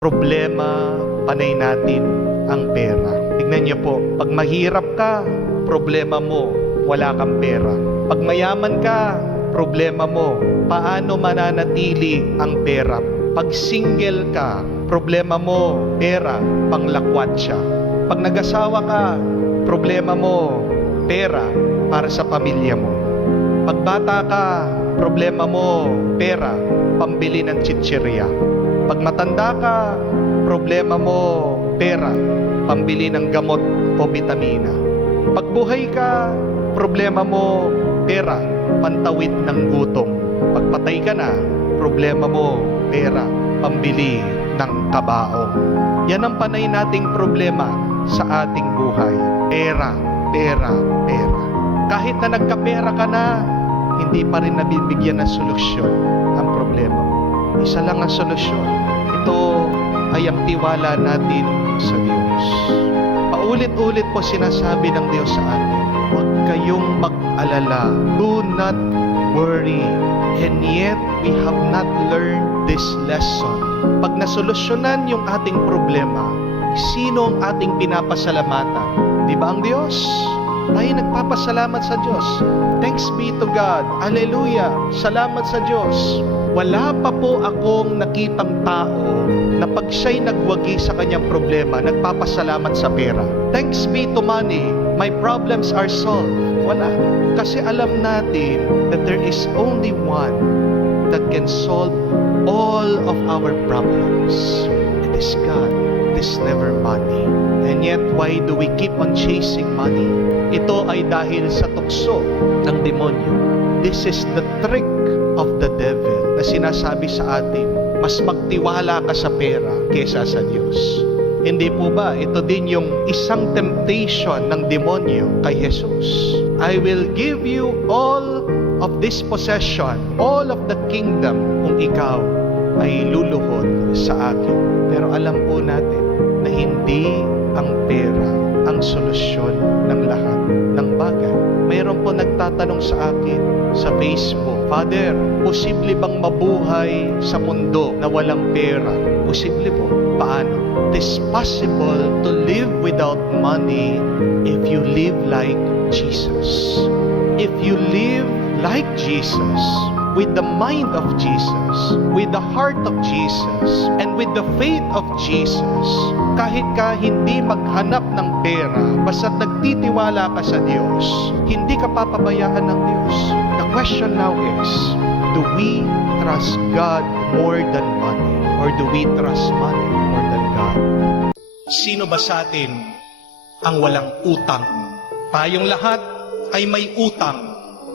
Problema, panay natin ang pera. Tignan niyo po, pag mahirap ka, problema mo, wala kang pera. Pag mayaman ka, problema mo, paano mananatili ang pera. Pag single ka, problema mo, pera, panglakwat siya. Pag nag-asawa ka, problema mo, pera, para sa pamilya mo. Pag bata ka, problema mo, pera, pambili ng chichirya. Pag matanda ka, problema mo, pera, pambili ng gamot o bitamina. Pag buhay ka, problema mo, pera, pantawid ng gutom. Pag patay ka na, problema mo, pera, pambili ng kabaong. Yan ang panay nating problema sa ating buhay. Pera, pera, pera. Kahit na nagkapera ka na, hindi pa rin nabibigyan ng solusyon ang problema mo. Isa lang ang solusyon. Ito ay ang tiwala natin sa Diyos. Paulit-ulit po sinasabi ng Diyos sa atin, huwag kayong mag-alala. Do not worry. And yet, we have not learned this lesson. Pag nasolusyonan yung ating problema, sino ang ating pinapasalamatan? Di ba ang Diyos? Tayo nagpapasalamat sa Diyos. Thanks be to God. Hallelujah. Salamat sa Diyos. Wala pa po akong nakitang tao na pag siya'y nagwagi sa kanyang problema, nagpapasalamat sa pera. Thanks be to money, my problems are solved. Wala. Kasi alam natin that there is only one that can solve all of our problems. It is God. It is never money. And yet, why do we keep on chasing money? Ito ay dahil sa tukso ng demonyo. This is the trick of the devil na sinasabi sa atin, mas magtiwala ka sa pera kesa sa Diyos. Hindi po ba ito din yung isang temptation ng demonyo kay Jesus? I will give you all of this possession, all of the kingdom, kung ikaw ay luluhod sa akin. Pero alam po natin na hindi ang pera ang solusyon ng lahat ng bagay. Mayroon po nagtatanong sa akin sa Facebook, Father, posible bang mabuhay sa mundo na walang pera? Posible po. Paano? It is possible to live without money if you live like Jesus. If you live like Jesus, with the mind of Jesus, with the heart of Jesus, and with the faith of Jesus, kahit ka hindi maghanap ng pera, basta nagtitiwala ka sa Diyos, hindi ka papabayaan ng Diyos. The question now is, do we trust God more than money? Or do we trust money more than God? Sino ba sa atin ang walang utang? Tayong lahat ay may utang.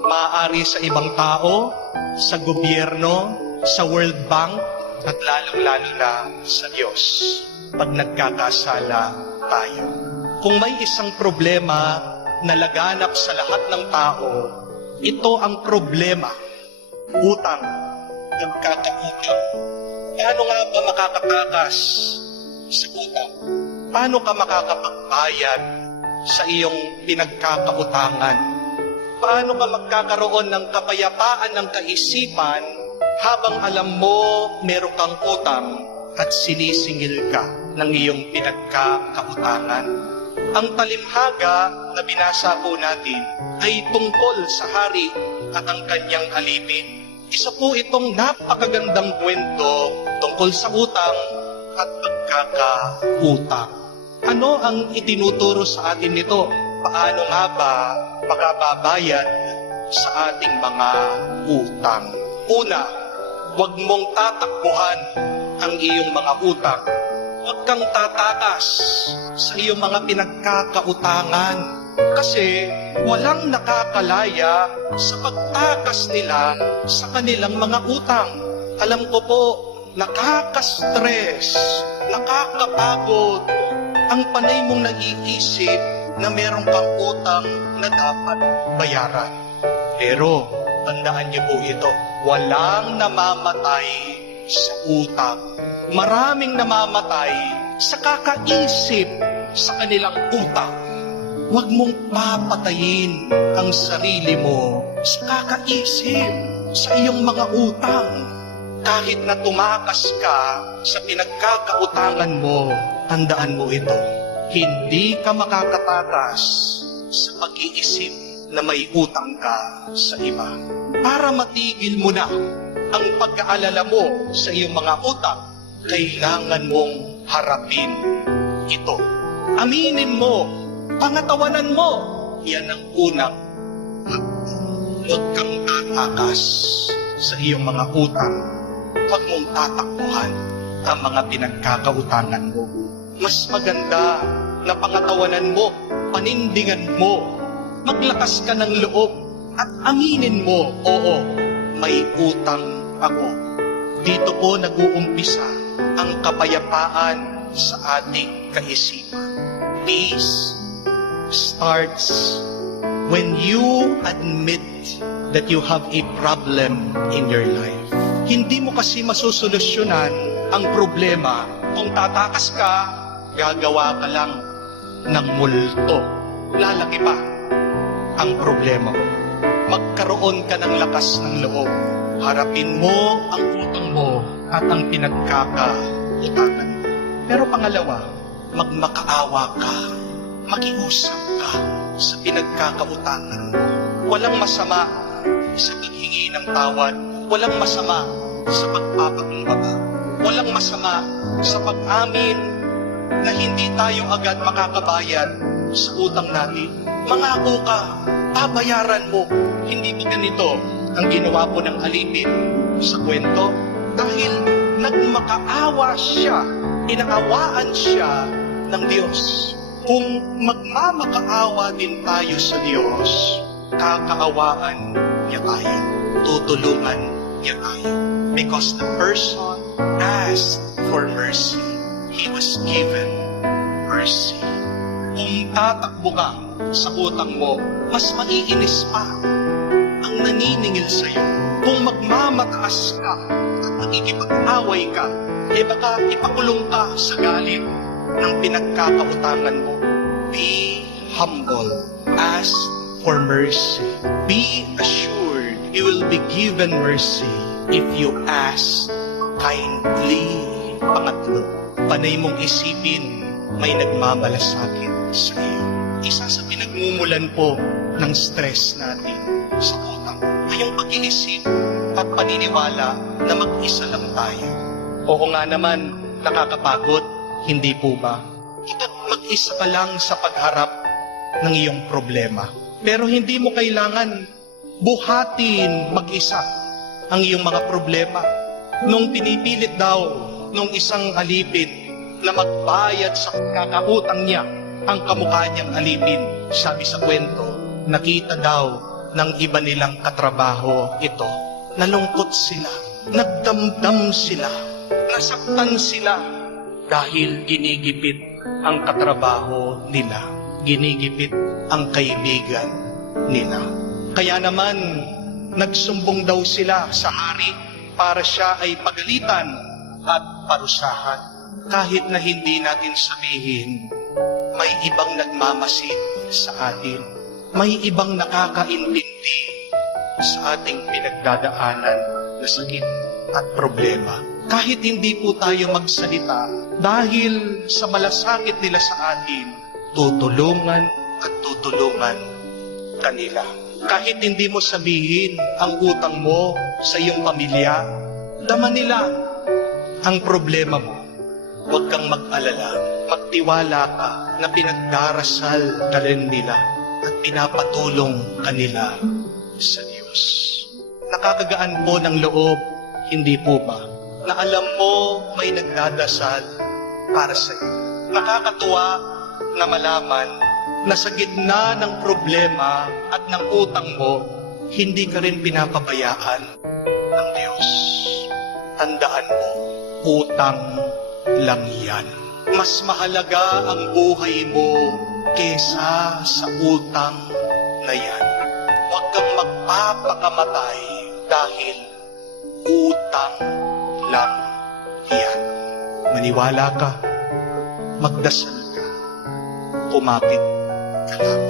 Maaari sa ibang tao, sa gobyerno, sa World Bank, at lalong-lalo na sa Diyos pag nagkakasala tayo. Kung may isang problema na laganap sa lahat ng tao, ito ang problema, utang, nagkakautang. Paano nga ba makakatakas sa utang? Paano ka makakapagbayad sa iyong pinagkakautangan? Paano ka magkakaroon ng kapayapaan ng kaisipan habang alam mo meron kang utang at sinisingil ka ng iyong pinagkakautangan? Ang talimhaga na binasa po natin ay tungkol sa hari at ang kanyang alipin. Isa po itong napakagandang kwento tungkol sa utang at pagkakautang. Ano ang itinuturo sa atin nito? Paano nga ba makababayad sa ating mga utang? Una, huwag mong tatakbuhan ang iyong mga utang. Huwag kang tatakas sa iyong mga pinagkakautangan. Kasi walang nakakalaya sa pagtakas nila sa kanilang mga utang. Alam ko po, nakaka-stress, nakakapagod ang panay mong nag-iisip na meron kang utang na dapat bayaran. Pero, tandaan niyo po ito, walang namamatay sa utang. Maraming namamatay sa kakaisip sa kanilang utang. Huwag mong papatayin ang sarili mo sa kakaisip sa iyong mga utang. Kahit na tumakas ka sa pinagkakautangan mo, tandaan mo ito, hindi ka makakatakas sa pag-iisip na may utang ka sa iba. Para matigil mo na ang pag-aalala mo sa iyong mga utang, kailangan mong harapin ito. Aminin mo, pangatawanan mo, yan ang unang. Huwag kang tatakas sa iyong mga utang. Huwag mong tatakbuhan ang mga pinagkakautangan mo. Mas maganda na pangatawanan mo, panindigan mo, maglakas ka ng loob at aminin mo, oo, may utang ako. Dito po nag-uumpisa ang kapayapaan sa ating kaisipan. Peace starts when you admit that you have a problem in your life. Hindi mo kasi masusolusyonan ang problema kung tatakas ka, gagawa ka lang ng multo. Lalaki pa ang problema mo. Magkaroon ka ng lakas ng loob. Harapin mo ang utang mo at ang pinagkakautangan mo. Pero pangalawa, magmakaawa ka. Makiusap ka sa pinagkakautangan mo. Walang masama sa paghingi ng tawad. Walang masama sa pagpapakumbaba. Walang masama sa pag-amin na hindi tayo agad makakabayad sa utang natin. Mangako ka, babayaran mo. Hindi ba ganito ang ginawa po ng alipin sa kwento? Dahil nagmakaawa siya, inaawaan siya ng Diyos. Kung magmamakaawa din tayo sa Diyos, kakaawaan niya tayo. Tutulungan niya tayo. Because the person asked for mercy, he was given mercy. Kung tatakbo ka sa utang mo, mas maiinis pa ang naniningil sa'yo. Kung magmamataas ka at magkikipag-away ka, baka ipakulong ka sa galit ng pinagkakautangan mo. Be humble. Ask for mercy. Be assured you will be given mercy if you ask kindly. Pangatlo, panay mong isipin may nagmamalasakit sa iyo. Isa sa pinagmumulan po ng stress natin sa utang ay yung pag-iisip at paniniwala na mag-isa lang tayo. Oo nga naman, nakakapagod, hindi po ba? Ikaw mag-isa ka lang sa pagharap ng iyong problema. Pero hindi mo kailangan buhatin mag-isa ang iyong mga problema. Nung pinipilit daw nung isang alipin na magbayad sa kakautang niya ang kamukha niyang alipin, sabi sa kwento, nakita daw ng iba nilang katrabaho ito. Nalungkot sila, nagdamdam sila, nasaktan sila dahil ginigipit ang katrabaho nila, ginigipit ang kaibigan nila. Kaya naman, nagsumbong daw sila sa hari para siya ay pagalitan at parusahan. Kahit na hindi natin sabihin, may ibang nagmamasid sa atin. May ibang nakakaintindi sa ating pinagdadaanan na sakit at problema. Kahit hindi po tayo magsalita, dahil sa malasakit nila sa atin, tutulungan at tutulungan kanila. Kahit hindi mo sabihin ang utang mo sa iyong pamilya, dama nila ang problema mo. Huwag kang mag-alala, magtiwala ka na pinagdarasal ka rin nila at pinapatulong kanila sa Diyos. Nakakagaan po ng loob, hindi po ba? Na alam mo may nagdadasal para sa iyo. Nakakatuwa na malaman na sa gitna ng problema at ng utang mo, hindi ka rin pinapabayaan ng Diyos. Tandaan mo, utang lang yan. Mas mahalaga ang buhay mo kesa sa utang na yan. Huwag kang magpapakamatay dahil utang lang yan. Maniwala ka, magdasal ka, kumapit ka lang.